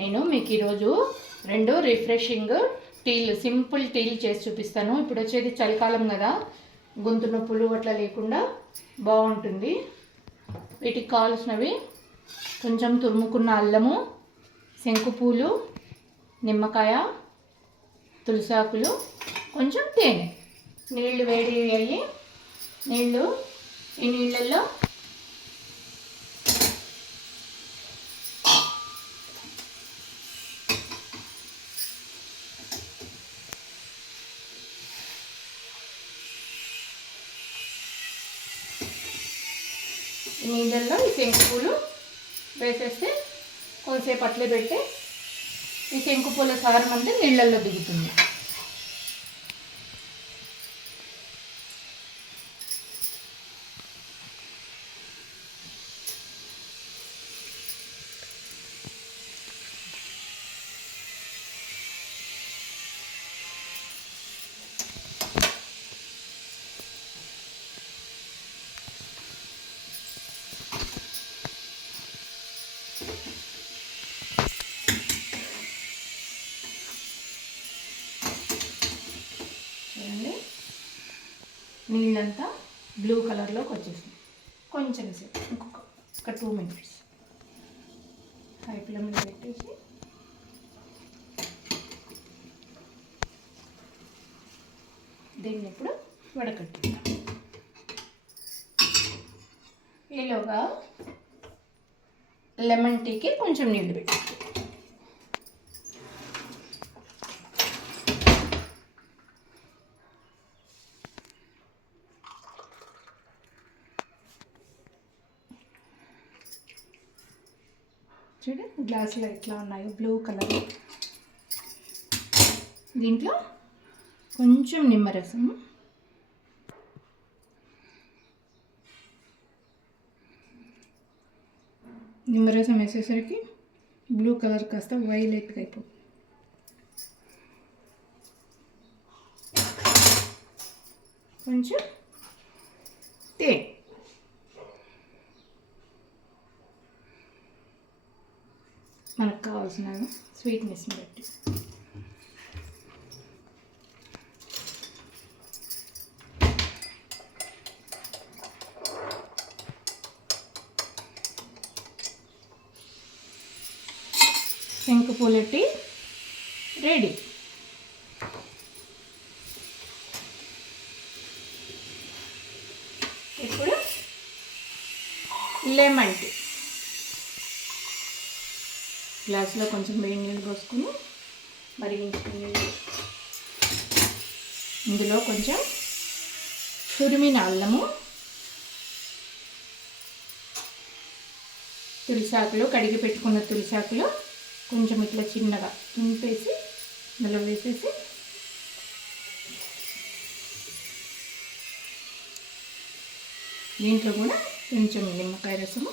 నేను మీకు ఈరోజు 2 రిఫ్రెషింగ్ టీలు, సింపుల్ టీలు చేసి చూపిస్తాను. ఇప్పుడు వచ్చేది చలికాలం కదా, గొంతు నొప్పులు అట్లా లేకుండా బాగుంటుంది. వీటికి కావాల్సినవి కొంచెం తురుముకున్న అల్లము, శంకుపూలు, నిమ్మకాయ, తులసాకులు, కొంచెం తేనె. నీళ్లు వేడి అయ్యి ఈ నీళ్ళల్లో ఈ శంకుపూలు వేసేస్తే కొంతసేపు అట్లే పెడితే ఈ శంకుపూల సారం అంతా నీళ్ళల్లో దిగుతుంది. నీళ్ళంతా బ్లూ కలర్లోకి వచ్చేసింది. కొంచెం సేపు ఒక 2 minutes హై ఫ్లేమ్లో పెట్టేసి దీన్ని ఇప్పుడు వడకట్టుకుందాం. ఈలోగా లెమన్ టీకి కొంచెం నీళ్ళు పెట్టి చూడండి, గ్లాసులో ఎట్లా ఉన్నాయో బ్లూ కలర్. దీంట్లో కొంచెం నిమ్మరసం, వేసేసరికి బ్లూ కలర్ కాస్త వైలెట్గా అయిపోతుంది. కొంచెం తేనె, మనకు కావాల్సిన స్వీట్నెస్ని బట్టి. శంకుపూల టీ రెడీ. ఇప్పుడు లెమన్ టీ. గ్లాసులో కొంచెం వేడి నీళ్ళు పోసుకొని మరిగించుకుని ఇందులో కొంచెం తురిమిన అల్లము, తులసాకులు, కడిగి పెట్టుకున్న తులసాకులు కొంచెం ఇట్లా చిన్నగా తుంపేసి ఇందులో వేసేసి దీంట్లో కూడా కొంచెం నిమ్మకాయ రసము,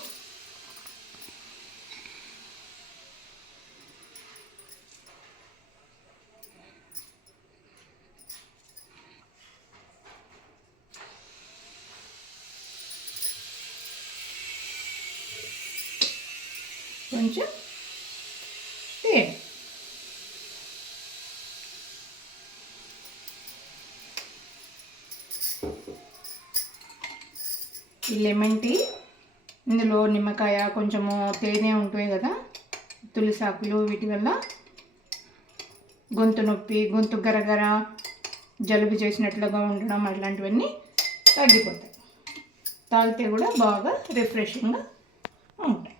కొంచెం తేనె. ఈ లెమన్ టీ, ఇందులో నిమ్మకాయ, కొంచెము తేనె ఉంటుంది కదా, తులసాకులు, వీటి వల్ల గొంతు నొప్పి, గొంతు గరగర, జలుబు చేసినట్లుగా ఉండడం అట్లాంటివన్నీ తగ్గిపోతాయి. తాగితే కూడా బాగా రిఫ్రెషింగ్గా ఉంటాయి.